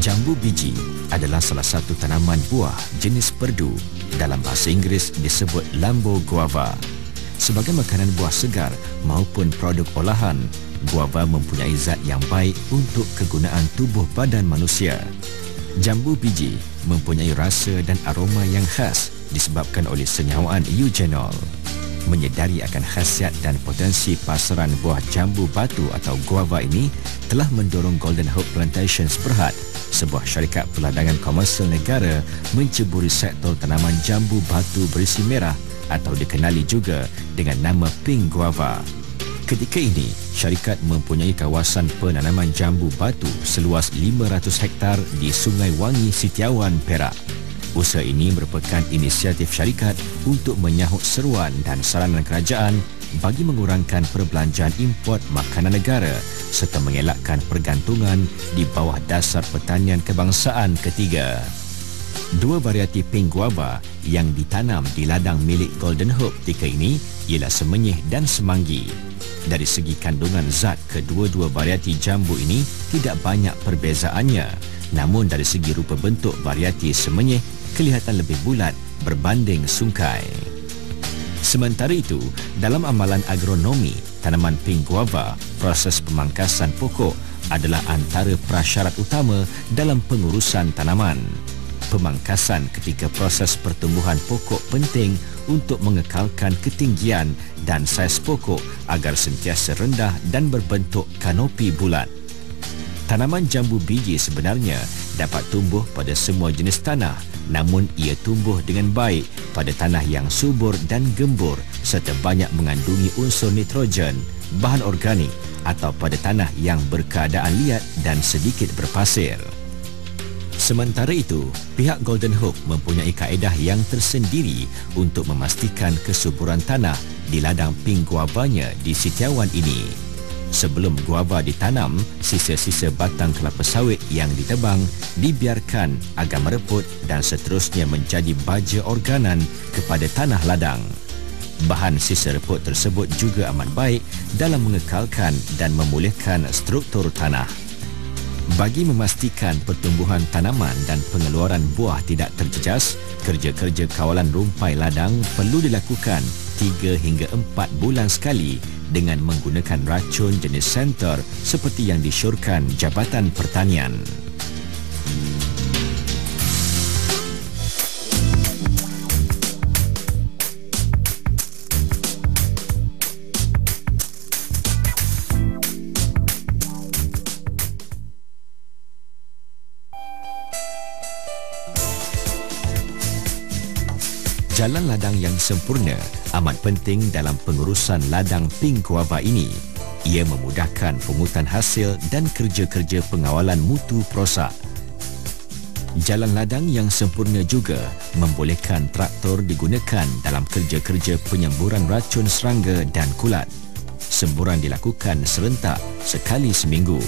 Jambu biji adalah salah satu tanaman buah jenis perdu. Dalam bahasa Inggeris disebut lambo guava. Sebagai makanan buah segar maupun produk olahan, guava mempunyai zat yang baik untuk kegunaan tubuh badan manusia. Jambu biji mempunyai rasa dan aroma yang khas disebabkan oleh senyawaan eugenol. Menyedari akan khasiat dan potensi pasaran buah jambu batu atau guava ini telah mendorong Golden Hope Plantations Berhad, sebuah syarikat peladangan komersial negara, menceburi sektor tanaman jambu batu berisi merah atau dikenali juga dengan nama pink guava. Ketika ini, syarikat mempunyai kawasan penanaman jambu batu seluas 500 hektar di Sungai Wangi, Sitiawan, Perak. Usaha ini merupakan inisiatif syarikat untuk menyahut seruan dan saranan kerajaan bagi mengurangkan perbelanjaan import makanan negara serta mengelakkan pergantungan di bawah dasar pertanian kebangsaan ketiga. Dua varieti pink guava yang ditanam di ladang milik Golden Hope ketika ini ialah semenyih dan semanggi. Dari segi kandungan zat, kedua-dua varieti jambu ini tidak banyak perbezaannya. Namun dari segi rupa bentuk, varieti semenyih kelihatan lebih bulat berbanding sungkai. Sementara itu, dalam amalan agronomi, tanaman pink guava, proses pemangkasan pokok adalah antara prasyarat utama dalam pengurusan tanaman. Pemangkasan ketika proses pertumbuhan pokok penting untuk mengekalkan ketinggian dan saiz pokok agar sentiasa rendah dan berbentuk kanopi bulat. Tanaman jambu biji sebenarnya dapat tumbuh pada semua jenis tanah, namun ia tumbuh dengan baik pada tanah yang subur dan gembur serta banyak mengandungi unsur nitrogen, bahan organik atau pada tanah yang berkeadaan liat dan sedikit berpasir. Sementara itu, pihak Golden Hope mempunyai kaedah yang tersendiri untuk memastikan kesuburan tanah di ladang pink guavanya di Sitiawan ini. Sebelum guava ditanam, sisa-sisa batang kelapa sawit yang ditebang dibiarkan agar mereput dan seterusnya menjadi baja organan kepada tanah ladang. Bahan sisa reput tersebut juga amat baik dalam mengekalkan dan memulihkan struktur tanah. Bagi memastikan pertumbuhan tanaman dan pengeluaran buah tidak terjejas, kerja-kerja kawalan rumpai ladang perlu dilakukan 3 hingga 4 bulan sekali dengan menggunakan racun jenis Center seperti yang disyorkan Jabatan Pertanian. Jalan ladang yang sempurna amat penting dalam pengurusan ladang pink guava ini. Ia memudahkan pungutan hasil dan kerja-kerja pengawalan mutu prosak. Jalan ladang yang sempurna juga membolehkan traktor digunakan dalam kerja-kerja penyemburan racun serangga dan kulat. Semburan dilakukan serentak sekali seminggu.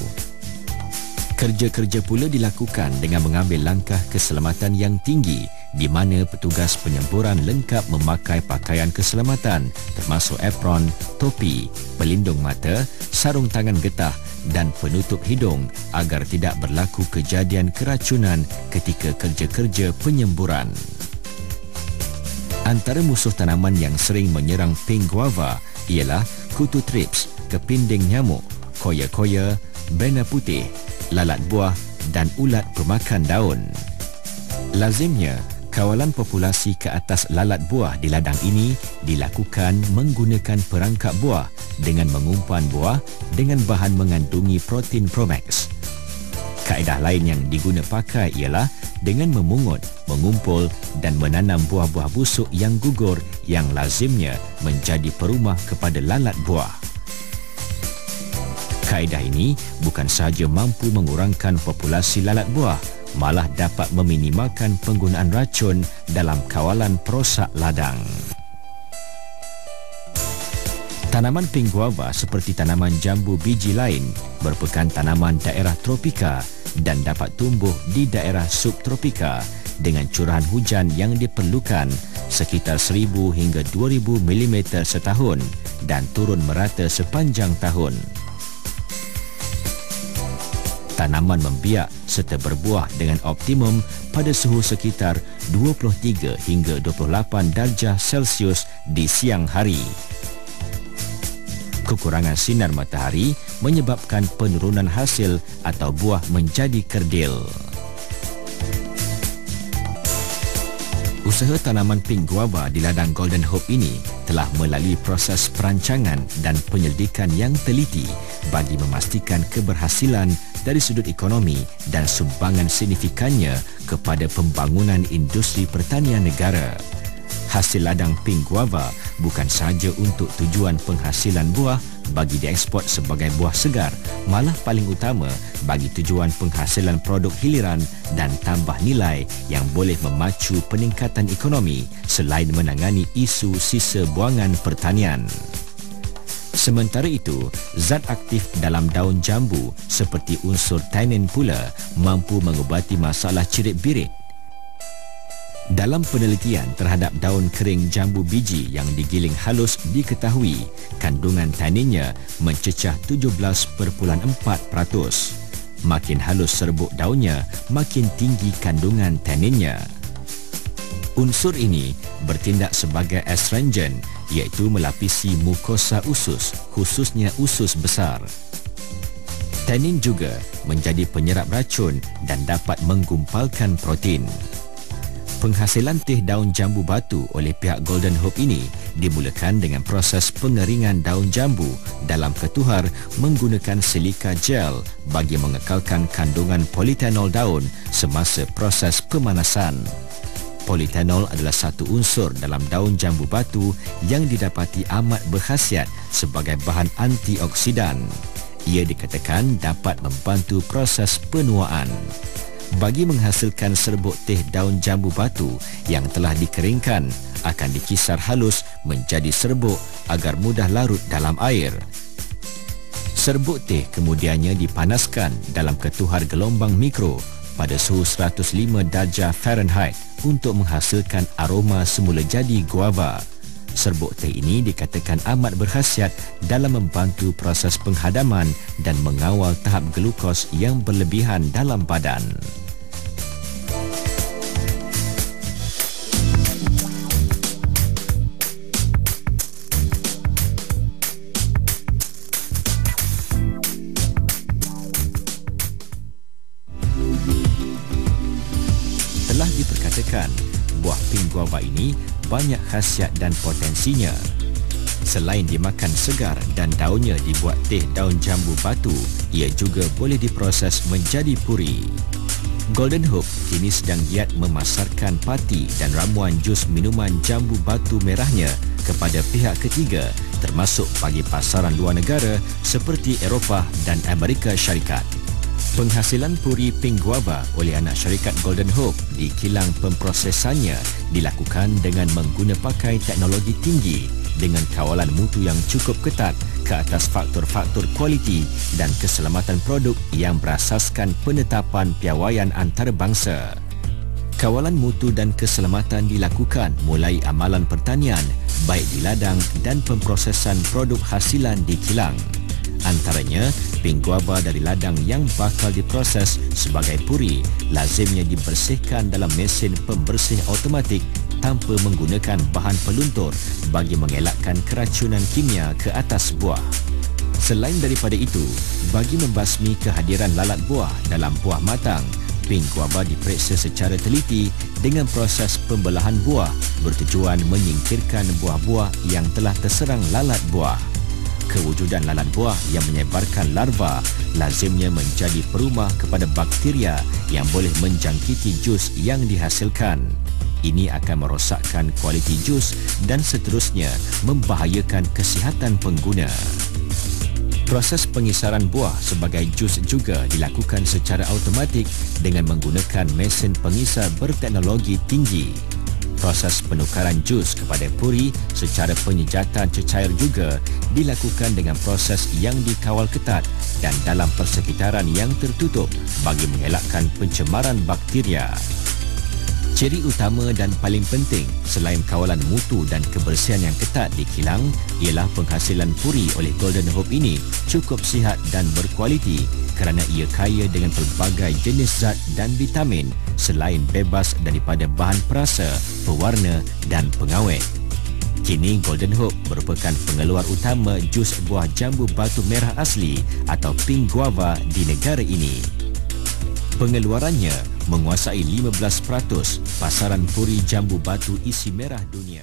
Kerja-kerja pula dilakukan dengan mengambil langkah keselamatan yang tinggi di mana petugas penyemburan lengkap memakai pakaian keselamatan termasuk apron, topi, pelindung mata, sarung tangan getah dan penutup hidung agar tidak berlaku kejadian keracunan ketika kerja-kerja penyemburan. Antara musuh tanaman yang sering menyerang pink guava ialah kutu trips, kepinding nyamuk, koya-koya, bena putih, lalat buah dan ulat pemakan daun. Lazimnya, kawalan populasi ke atas lalat buah di ladang ini dilakukan menggunakan perangkap buah dengan mengumpan buah dengan bahan mengandungi protein Promax. Kaedah lain yang diguna pakai ialah dengan memungut, mengumpul dan menanam buah-buah busuk yang gugur yang lazimnya menjadi perumah kepada lalat buah. Kaedah ini bukan sahaja mampu mengurangkan populasi lalat buah, malah dapat meminimalkan penggunaan racun dalam kawalan perosak ladang. Tanaman pink guava seperti tanaman jambu biji lain merupakan tanaman daerah tropika dan dapat tumbuh di daerah subtropika dengan curahan hujan yang diperlukan sekitar 1,000 hingga 2,000 mm setahun dan turun merata sepanjang tahun. Tanaman membiak serta berbuah dengan optimum pada suhu sekitar 23 hingga 28 darjah Celsius di siang hari. Kekurangan sinar matahari menyebabkan penurunan hasil atau buah menjadi kerdil. Usaha tanaman pink guava di ladang Golden Hope ini telah melalui proses perancangan dan penyelidikan yang teliti bagi memastikan keberhasilan dari sudut ekonomi dan sumbangan signifikannya kepada pembangunan industri pertanian negara. Hasil ladang pink guava bukan sahaja untuk tujuan penghasilan buah bagi dieksport sebagai buah segar, malah paling utama bagi tujuan penghasilan produk hiliran dan tambah nilai yang boleh memacu peningkatan ekonomi selain menangani isu sisa buangan pertanian. Sementara itu, zat aktif dalam daun jambu seperti unsur tannin pula mampu mengubati masalah cirit birit. Dalam penelitian terhadap daun kering jambu biji yang digiling halus diketahui kandungan tanninnya mencecah 17.4%. Makin halus serbuk daunnya, makin tinggi kandungan tanninnya. Unsur ini bertindak sebagai astringent, iaitu melapisi mukosa usus, khususnya usus besar. Tannin juga menjadi penyerap racun dan dapat menggumpalkan protein. Penghasilan teh daun jambu batu oleh pihak Golden Hope ini dimulakan dengan proses pengeringan daun jambu dalam ketuhar menggunakan silika gel bagi mengekalkan kandungan politenol daun semasa proses pemanasan. Politenol adalah satu unsur dalam daun jambu batu yang didapati amat berkhasiat sebagai bahan antioksidan. Ia dikatakan dapat membantu proses penuaan. Bagi menghasilkan serbuk teh daun jambu batu yang telah dikeringkan, akan dikisar halus menjadi serbuk agar mudah larut dalam air. Serbuk teh kemudiannya dipanaskan dalam ketuhar gelombang mikro pada suhu 105 darjah Fahrenheit untuk menghasilkan aroma semula jadi guava. Serbuk teh ini dikatakan amat berkhasiat dalam membantu proses penghadaman dan mengawal tahap glukos yang berlebihan dalam badan. Telah diperkatakan, buah pink guava ini banyak khasiat dan potensinya. Selain dimakan segar dan daunnya dibuat teh daun jambu batu, ia juga boleh diproses menjadi puri. Golden Hope kini sedang giat memasarkan pati dan ramuan jus minuman jambu batu merahnya kepada pihak ketiga, termasuk bagi pasaran luar negara seperti Eropah dan Amerika Syarikat. Penghasilan puri pink guava oleh anak syarikat Golden Hope di kilang pemprosesannya dilakukan dengan menggunakan teknologi tinggi dengan kawalan mutu yang cukup ketat ke atas faktor-faktor kualiti dan keselamatan produk yang berasaskan penetapan piawaian antarabangsa. Kawalan mutu dan keselamatan dilakukan mulai amalan pertanian, baik di ladang dan pemprosesan produk hasilan di kilang. Antaranya, pink guava dari ladang yang bakal diproses sebagai puri lazimnya dibersihkan dalam mesin pembersih automatik tanpa menggunakan bahan peluntur bagi mengelakkan keracunan kimia ke atas buah. Selain daripada itu, bagi membasmi kehadiran lalat buah dalam buah matang, pink guava diperiksa secara teliti dengan proses pembelahan buah bertujuan menyingkirkan buah-buah yang telah terserang lalat buah. Kewujudan lalat buah yang menyebarkan larva lazimnya menjadi perumah kepada bakteria yang boleh menjangkiti jus yang dihasilkan. Ini akan merosakkan kualiti jus dan seterusnya membahayakan kesihatan pengguna. Proses pengisaran buah sebagai jus juga dilakukan secara automatik dengan menggunakan mesin pengisar berteknologi tinggi. Proses penukaran jus kepada puri secara penyejatan cecair juga dilakukan dengan proses yang dikawal ketat dan dalam persekitaran yang tertutup bagi mengelakkan pencemaran bakteria. Ciri utama dan paling penting selain kawalan mutu dan kebersihan yang ketat di kilang ialah penghasilan puri oleh Golden Hope ini cukup sihat dan berkualiti kerana ia kaya dengan pelbagai jenis zat dan vitamin selain bebas daripada bahan perasa, pewarna dan pengawet. Kini Golden Hope merupakan pengeluar utama jus buah jambu batu merah asli atau pink guava di negara ini. Pengeluarannya menguasai 15% pasaran puri jambu batu isi merah dunia.